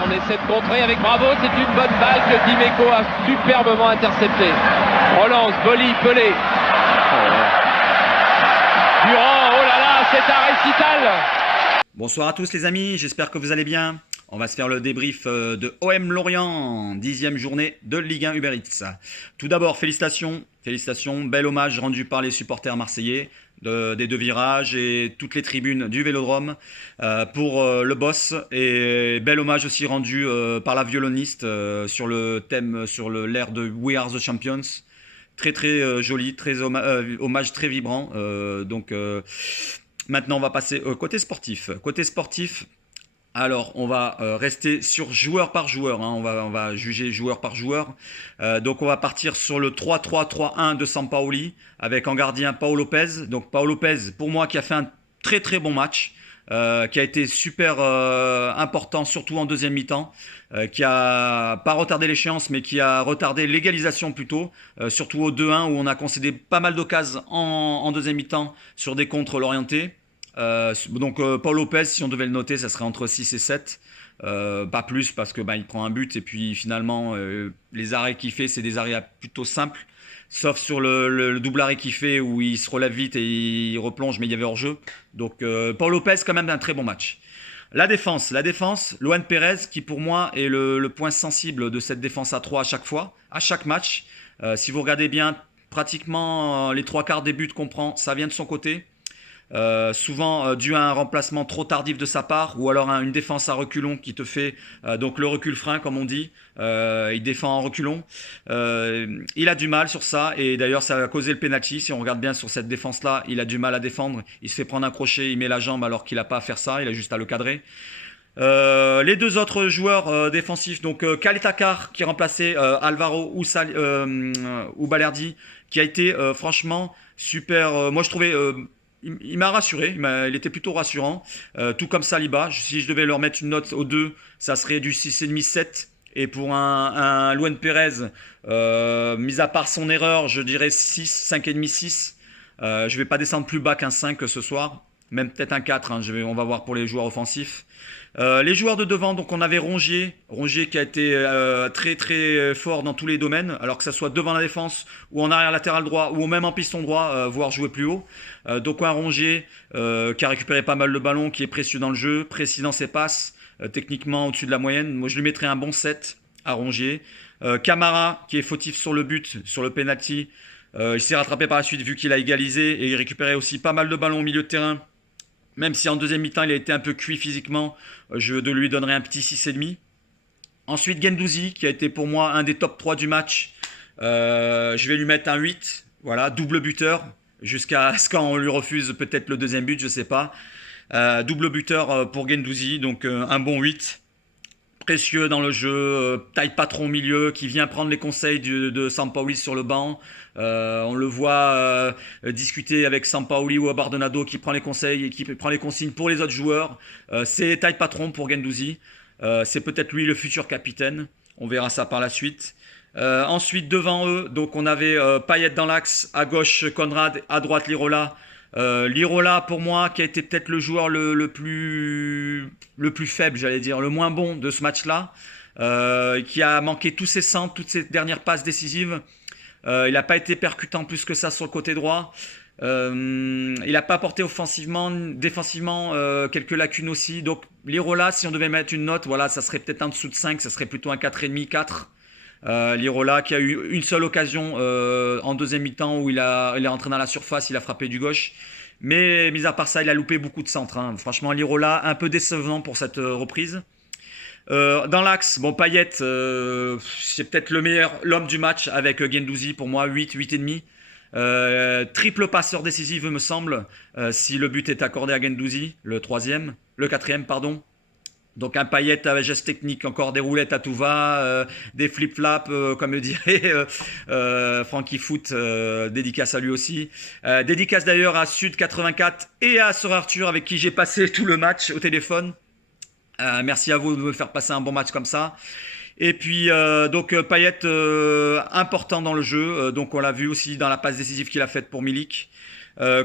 On essaie de contrer avec Bravo, c'est une bonne balle que Dimeco a superbement interceptée. Relance, Boli, Pelé. Durand, oh là là, c'est un récital. Bonsoir à tous les amis, j'espère que vous allez bien. On va se faire le débrief de OM Lorient, 10e journée de Ligue 1 Uber Eats. Tout d'abord, félicitations, bel hommage rendu par les supporters marseillais des deux virages et toutes les tribunes du Vélodrome pour le boss. Et bel hommage aussi rendu par la violoniste sur le thème, sur l'air de We Are the Champions. Très joli, hommage très vibrant. Maintenant, on va passer au côté sportif. Alors, on va rester sur joueur par joueur. On va juger joueur par joueur. Donc, on va partir sur le 3-3-3-1 de Sampaoli avec en gardien Pau Lopez. Donc, Pau Lopez, pour moi, qui a fait un très bon match, qui a été super important, surtout en deuxième mi-temps, qui a pas retardé l'échéance, mais qui a retardé l'égalisation plutôt, surtout au 2-1 où on a concédé pas mal d'occasions en deuxième mi-temps sur des contres l'orienté. Pau Lopez, si on devait le noter, ça serait entre 6 et 7. Pas plus parce que il prend un but et puis finalement les arrêts qu'il fait, c'est des arrêts plutôt simples. Sauf sur le double arrêt qu'il fait où il se relève vite et il replonge, mais il y avait hors-jeu. Donc Pau Lopez quand même d'un très bon match. La défense, Luan Pérez qui pour moi est le point sensible de cette défense à 3 à chaque fois, à chaque match. Si vous regardez bien, pratiquement les 3/4 des buts qu'on prend, ça vient de son côté. Souvent dû à un remplacement trop tardif de sa part ou alors une défense à reculons qui te fait donc le recul frein comme on dit, il défend en reculons, il a du mal sur ça et d'ailleurs ça a causé le penalty. Si on regarde bien sur cette défense là, il a du mal à défendre, il se fait prendre un crochet, il met la jambe alors qu'il n'a pas à faire ça, il a juste à le cadrer. Les deux autres joueurs défensifs, donc Kaletakar qui remplaçait Alvaro ou Balerdi, qui a été franchement super, moi je trouvais il m'a rassuré, il était plutôt rassurant, tout comme Saliba. Si je devais leur mettre une note aux deux, ça serait du 6,5-7. Et pour un Luan Pérez, mis à part son erreur, je dirais 6, 5,5-6. Je ne vais pas descendre plus bas qu'un 5 ce soir, même peut-être un 4, on va voir pour les joueurs offensifs. Les joueurs de devant, donc on avait Rongier qui a été très fort dans tous les domaines, alors que ça soit devant la défense ou en arrière latéral droit ou même en piston droit, voire jouer plus haut. Donc un Rongier qui a récupéré pas mal de ballons, qui est précieux dans le jeu, précis dans ses passes, techniquement au-dessus de la moyenne. Moi je lui mettrais un bon 7 à Rongier. Camara qui est fautif sur le but, sur le penalty. Il s'est rattrapé par la suite vu qu'il a égalisé et il récupérait aussi pas mal de ballons au milieu de terrain. Même si en deuxième mi-temps, il a été un peu cuit physiquement, je lui donnerai un petit 6,5. Ensuite, Guendouzi, qui a été pour moi un des top 3 du match. Je vais lui mettre un 8. Voilà, double buteur. Jusqu'à ce qu'on lui refuse peut-être le deuxième but, je ne sais pas. Double buteur pour Guendouzi, donc un bon 8. Précieux dans le jeu, taille patron au milieu, qui vient prendre les conseils de Sampaoli sur le banc. On le voit discuter avec Sampaoli ou Bardonado qui prend les conseils et qui prend les consignes pour les autres joueurs. C'est taille patron pour Guendouzi. C'est peut-être lui le futur capitaine. On verra ça par la suite. Ensuite, devant eux, donc on avait Payet dans l'axe, à gauche Conrad, à droite Lirola. Lirola pour moi qui a été peut-être le joueur le plus faible, j'allais dire, le moins bon de ce match-là, qui a manqué tous ses centres, toutes ses dernières passes décisives. Il n'a pas été percutant plus que ça sur le côté droit. Il n'a pas apporté offensivement, défensivement quelques lacunes aussi. Donc Lirola, si on devait mettre une note, voilà, ça serait peut-être en dessous de 5, ça serait plutôt un 4,5, 4. Lirola qui a eu une seule occasion en deuxième mi-temps où il est rentré dans la surface, il a frappé du gauche. Mais mis à part ça, il a loupé beaucoup de centres. Franchement, Lirola, un peu décevant pour cette reprise. Dans l'axe, Payet, c'est peut-être l'homme du match avec Guendouzi pour moi, 8, 8,5. Triple passeur décisif, me semble, si le but est accordé à Guendouzi, le quatrième, pardon. Donc un Payet avec geste technique, encore des roulettes à tout va, des flip-flaps, comme le dirait Frankie Foot, dédicace à lui aussi. Dédicace d'ailleurs à Sud 84 et à Sir Arthur avec qui j'ai passé tout le match au téléphone. Merci à vous de me faire passer un bon match comme ça. Et puis Payet important dans le jeu, donc on l'a vu aussi dans la passe décisive qu'il a faite pour Milik.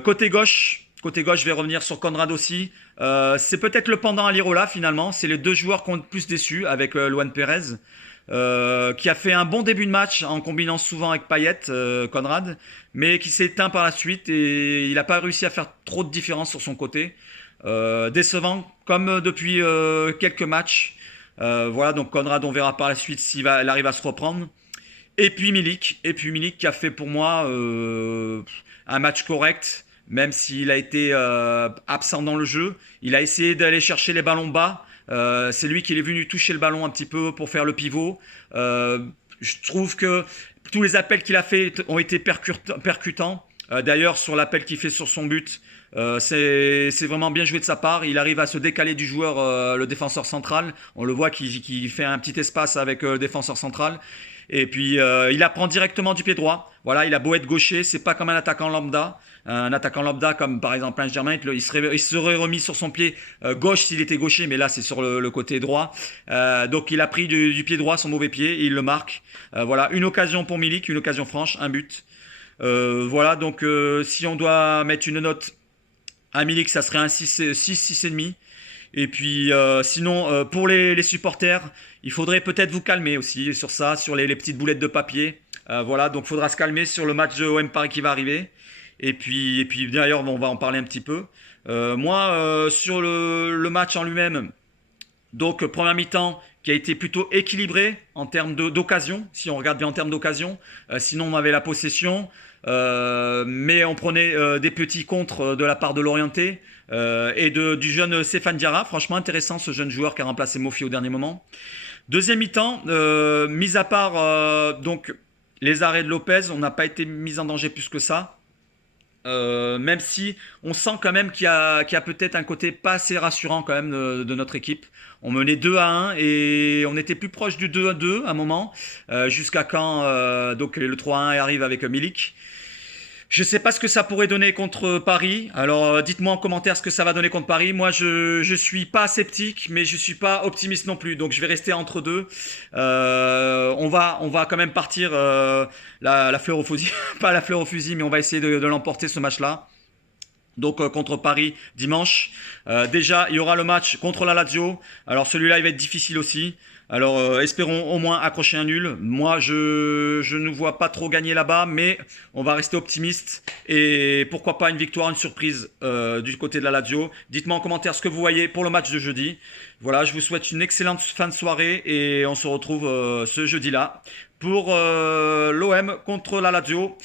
Côté gauche, Côté gauche, je vais revenir sur Conrad aussi. C'est peut-être le pendant à Lirola finalement. C'est les deux joueurs qui ont le plus déçu avec Luan Pérez. Qui a fait un bon début de match en combinant souvent avec Payet, Conrad, mais qui s'est éteint par la suite et il n'a pas réussi à faire trop de différence sur son côté. Décevant comme depuis quelques matchs. Voilà, donc Conrad, on verra par la suite s'il arrive à se reprendre. Et puis Milik qui a fait pour moi un match correct, même s'il a été absent dans le jeu. Il a essayé d'aller chercher les ballons bas. C'est lui qui est venu toucher le ballon un petit peu pour faire le pivot. Je trouve que tous les appels qu'il a fait ont été percutants. D'ailleurs, sur l'appel qu'il fait sur son but, c'est vraiment bien joué de sa part. Il arrive à se décaler du joueur, le défenseur central. On le voit qui fait un petit espace avec le défenseur central. Et puis, il apprend directement du pied droit. Voilà, il a beau être gaucher, c'est pas comme un attaquant lambda. Un attaquant lambda comme par exemple un Germain, il serait remis sur son pied gauche s'il était gaucher, mais là c'est sur le côté droit. Donc il a pris du pied droit son mauvais pied et il le marque. Voilà, une occasion pour Milik, une occasion franche, un but. Voilà, donc si on doit mettre une note à Milik, ça serait un 6,5. Et puis sinon, pour les supporters, il faudrait peut-être vous calmer aussi sur ça, sur les petites boulettes de papier. Voilà, donc il faudra se calmer sur le match de OM Paris qui va arriver. Et puis d'ailleurs, on va en parler un petit peu. Moi, sur le match en lui-même, donc première mi-temps qui a été plutôt équilibré en termes d'occasion, si on regarde bien en termes d'occasion. Sinon, on avait la possession, mais on prenait des petits contres de la part de l'Orienté et du jeune Stéphane Diarra. Franchement intéressant ce jeune joueur qui a remplacé Mofi au dernier moment. Deuxième mi-temps, mis à part donc les arrêts de Lopez, on n'a pas été mis en danger plus que ça. Même si on sent quand même qu'il y a peut-être un côté pas assez rassurant quand même de notre équipe. On menait 2-1 et on était plus proche du 2-2 à un moment, jusqu'à quand donc le 3-1 arrive avec Milik. Je ne sais pas ce que ça pourrait donner contre Paris. Alors dites-moi en commentaire ce que ça va donner contre Paris. Moi je suis pas sceptique, mais je suis pas optimiste non plus. Donc je vais rester entre deux. On va quand même partir la fleur au fusil, pas la fleur au fusil, mais on va essayer de l'emporter ce match-là. Donc contre Paris dimanche. Déjà il y aura le match contre la Lazio. Alors celui-là il va être difficile aussi. Alors espérons au moins accrocher un nul. Moi je ne vois pas trop gagner là-bas, mais on va rester optimiste et pourquoi pas une victoire, une surprise du côté de la Lazio. Dites-moi en commentaire ce que vous voyez pour le match de jeudi. Voilà, je vous souhaite une excellente fin de soirée et on se retrouve ce jeudi-là pour l'OM contre la Lazio.